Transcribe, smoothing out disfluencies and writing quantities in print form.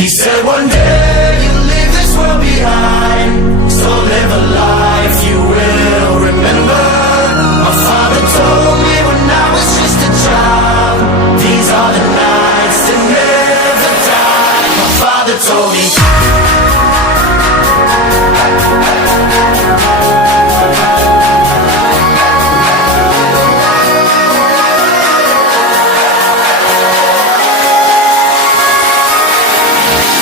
He said one day you'll leave this world behind, so live a life you will remember. My father told me when I was just a child, these are the nights that never die. My father told me